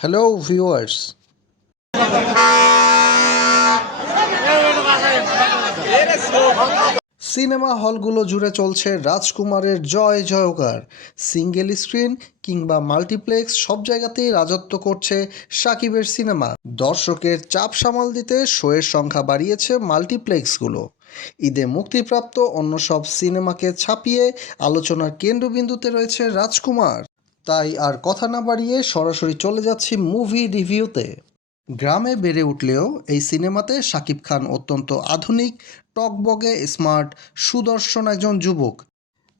Hello viewers, cinema হলগুলো জুড়ে চলছে রাজকুমারের জয় জয়কার। সিঙ্গেল স্ক্রিন কিংবা মাল্টিপ্লেক্স সব জায়গাতেই রাজত্ব করছে সাকিবের সিনেমা। দর্শকের চাপ সামাল দিতে শোয়ের সংখ্যা বাড়িয়েছে মাল্টিপ্লেক্সগুলো। ঈদে মুক্তিপ্রাপ্ত অন্য সব সিনেমাকে ছাপিয়ে আলোচনার কেন্দ্রবিন্দুতে রয়েছে রাজকুমার। তাই আর কথা না বাড়িয়ে সরাসরি চলে যাচ্ছি মুভি রিভিউতে। গ্রামে বেড়ে উঠলেও এই সিনেমাতে শাকিব খান অত্যন্ত আধুনিক, টকবগে স্মার্ট, সুদর্শন একজন যুবক,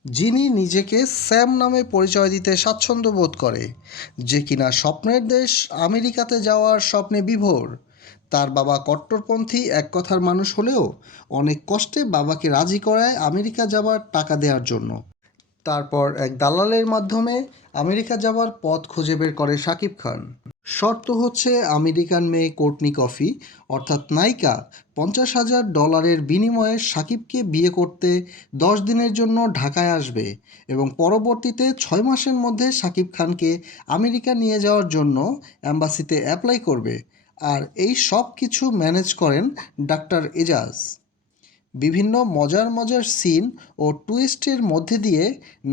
যিনি নিজেকে স্যাম নামে পরিচয় দিতে স্বাচ্ছন্দ্য বোধ করে, যে কিনা স্বপ্নের দেশ আমেরিকাতে যাওয়ার স্বপ্নে বিভোর। তার বাবা কট্টরপন্থী এক কথার মানুষ হলেও অনেক কষ্টে বাবাকে রাজি করায় আমেরিকা যাবার টাকা দেওয়ার জন্য। তারপর এক দালালের মাধ্যমে আমেরিকা যাওয়ার পথ খুঁজে বের করে শাকিব খান। শর্ত হচ্ছে আমেরিকান মেয়ে কোর্টনি কফি অর্থাৎ নায়িকা $50,000 বিনিময়ে শাকিবকে বিয়ে করতে 10 দিনের জন্য ঢাকায় আসবে এবং পরবর্তীতে 6 মাসের মধ্যে শাকিব খানকে আমেরিকা নিয়ে যাওয়ার জন্য অ্যাম্বাসিতে অ্যাপ্লাই করবে। আর এই সব কিছু ম্যানেজ করেন ডাক্তার এজাজ। বিভিন্ন মজার মজার সিন ও টুইস্টের মধ্যে দিয়ে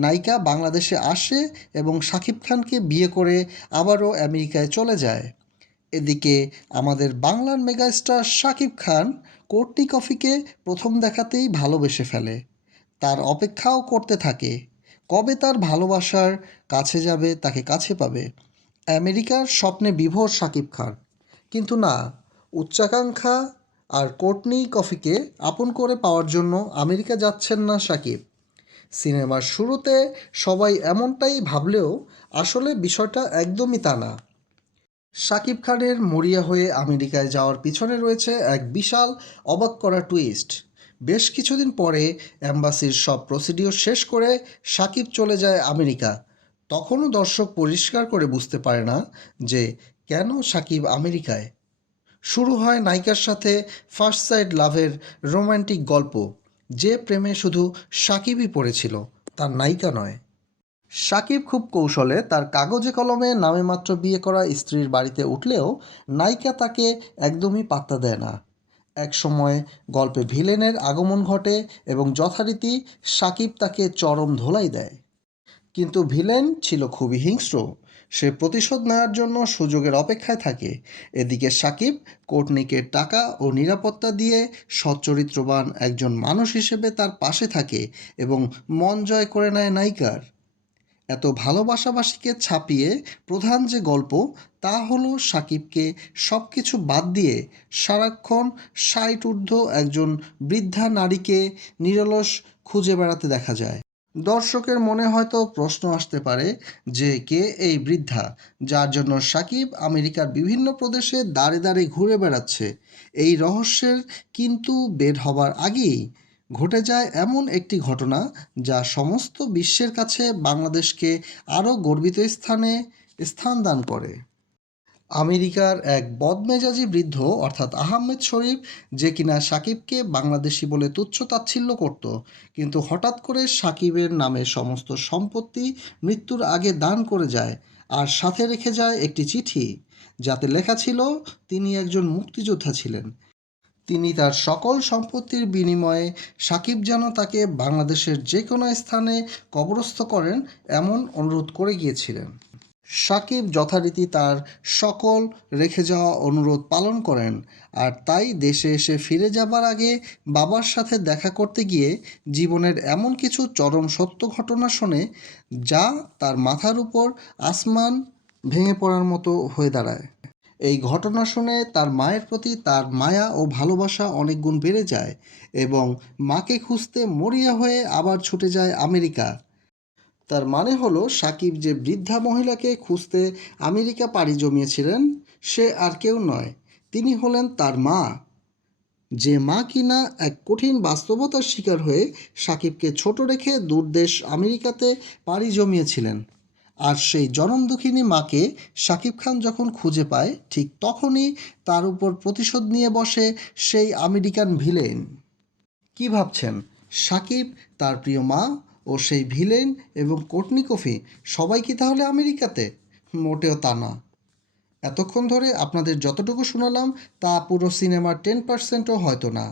নায়িকা বাংলাদেশে আসে এবং শাকিব খানকে বিয়ে করে আবারও আমেরিকায় চলে যায়। এদিকে আমাদের বাংলার মেগাস্টার শাকিব খান কোর্টনি কফিকে প্রথম দেখাতেই ভালোবেসে ফেলে। তার অপেক্ষাও করতে থাকে, কবে তার ভালোবাসার কাছে যাবে, তাকে কাছে পাবে। আমেরিকার স্বপ্নে বিভোর শাকিব খান, কিন্তু না, উচ্চাকাঙ্ক্ষা আর কোর্টনি কফিকে আপন করে পাওয়ার জন্য আমেরিকা যাচ্ছেন না শাকিব। সিনেমার শুরুতে সবাই এমনটাই ভাবলেও আসলে বিষয়টা একদমই তা না। শাকিব খানের মরিয়া হয়ে আমেরিকায় যাওয়ার পিছনে রয়েছে এক বিশাল অবাক করা টুইস্ট। বেশ কিছুদিন পরে অ্যাম্বাসির সব প্রসিডিওর শেষ করে শাকিব চলে যায় আমেরিকা। তখনও দর্শক পরিষ্কার করে বুঝতে পারে না যে কেন শাকিব আমেরিকায়। শুরু হয় নায়িকার সাথে ফার্স্ট সাইড লাভের রোম্যান্টিক গল্প, যে প্রেমে শুধু শাকিবই পড়েছিল, তার নায়িকা নয়। শাকিব খুব কৌশলে তার কাগজে কলমে নামেমাত্র বিয়ে করা স্ত্রীর বাড়িতে উঠলেও নায়িকা তাকে একদমই পাত্তা দেয় না। এক সময় গল্পে ভিলেনের আগমন ঘটে এবং যথারীতি শাকিব তাকে চরম ধোলাই দেয়। কিন্তু ভিলেন ছিল খুবই হিংস্র। সে প্রতিশোধ নেওয়ার জন্য সুযোগের অপেক্ষায় থাকে। এদিকে শাকিব কোর্টনিকে টাকা ও নিরাপত্তা দিয়ে সচ্চরিত্রবান একজন মানুষ হিসেবে তার পাশে থাকে এবং মন জয় করে নেয় নায়িকার। এত ভালোবাসাবাসিকে ছাপিয়ে প্রধান যে গল্প, তা হলো শাকিবকে সব কিছু বাদ দিয়ে সারাক্ষণ 60 ঊর্ধ্ব একজন বৃদ্ধা নারীকে নিরলস খুঁজে বেড়াতে দেখা যায়। দর্শকের মনে হয়তো প্রশ্ন আসতে পারে যে কে এই বৃদ্ধা, যার জন্য শাকিব আমেরিকার বিভিন্ন প্রদেশে দাঁড়ে দাঁড়ে ঘুরে বেড়াচ্ছে। এই রহস্যের কিন্তু বের হবার আগেই ঘটে যায় এমন একটি ঘটনা যা সমস্ত বিশ্বের কাছে বাংলাদেশকে আরও গর্বিত স্থান দান করে। আমেরিকার এক বদমেজাজি বৃদ্ধ অর্থাৎ আহমেদ শরীফ, যে কিনা সাকিবকে বাংলাদেশি বলে তুচ্ছ-তাচ্ছিল্য করত, কিন্তু হঠাৎ করে সাকিবের নামে সমস্ত সম্পত্তি মৃত্যুর আগে দান করে যায়, আর সাথে রেখে যায় একটি চিঠি, যাতে লেখা ছিল তিনি একজন মুক্তিযোদ্ধা ছিলেন। তিনি তার সকল সম্পত্তির বিনিময়ে সাকিব যেন তাকে বাংলাদেশের যে কোনো স্থানে কবরস্থ করেন এমন অনুরোধ করে গিয়েছিলেন। সাকিব যথারীতি তার সকল রেখে যাওয়া অনুরোধ পালন করেন, আর তাই দেশে এসে ফিরে যাবার আগে বাবার সাথে দেখা করতে গিয়ে জীবনের এমন কিছু চরম সত্য ঘটনা শোনে, যা তার মাথার উপর আসমান ভেঙে পড়ার মতো হয়ে দাঁড়ায়। এই ঘটনা শুনে তার মায়ের প্রতি তার মায়া ও ভালোবাসা অনেক গুণ বেড়ে যায় এবং মাকে খুঁজতে মরিয়া হয়ে আবার ছুটে যায় আমেরিকা। তার মানে হলো সাকিব যে বৃদ্ধা মহিলাকে খুঁজতে আমেরিকা পাড়ি জমিয়েছিলেন, সে আর কেউ নয়, তিনি হলেন তার মা। যে মা কিনা এক কঠিন বাস্তবতার শিকার হয়ে সাকিবকে ছোট রেখে দূরদেশ আমেরিকাতে পাড়ি জমিয়েছিলেন। আর সেই জনম দুঃখিনী মাকে সাকিব খান যখন খুঁজে পায়, ঠিক তখনই তার উপর প্রতিশোধ নিয়ে বসে সেই আমেরিকান ভিলেন। কি ভাবছেন, সাকিব, তার প্রিয় মা ও সেই ভিলেন এবং কোর্টনি কফি সবাই কি তাহলে আমেরিকাতে? মোটেও তা না। এতক্ষণ ধরে আপনাদের যতটুকু শোনালাম তা পুরো সিনেমার 10%ও হয়তো না।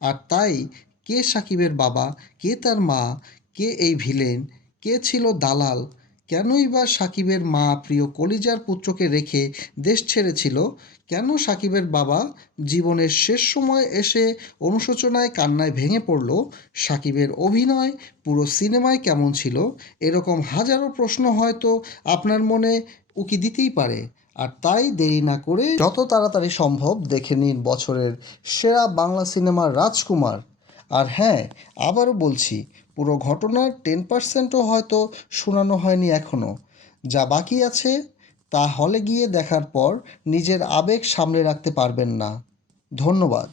আর তাই কে সাকিবের বাবা, কে তার মা, কে এই ভিলেন, কে ছিল দালাল, কেনই বা সাকিবের মা প্রিয় কলিজার পুত্রকে রেখে দেশ ছেড়েছিল, কেন সাকিবের বাবা জীবনের শেষ সময় এসে অনুশোচনায় কান্নায় ভেঙে পড়ল, সাকিবের অভিনয় পুরো সিনেমায় কেমন ছিল, এরকম হাজারো প্রশ্ন হয়তো আপনার মনে উকি দিতেই পারে। আর তাই দেরি না করে যত তাড়াতাড়ি সম্ভব দেখে নিন বছরের সেরা বাংলা সিনেমার রাজকুমার। আর হ্যাঁ, আবারও বলছি, পুরো ঘটনার 10%ও হয়তো শোনানো হয়নি এখনও। যা বাকি আছে তা হলে গিয়ে দেখার পর নিজের আবেগ সামলে রাখতে পারবেন না। ধন্যবাদ।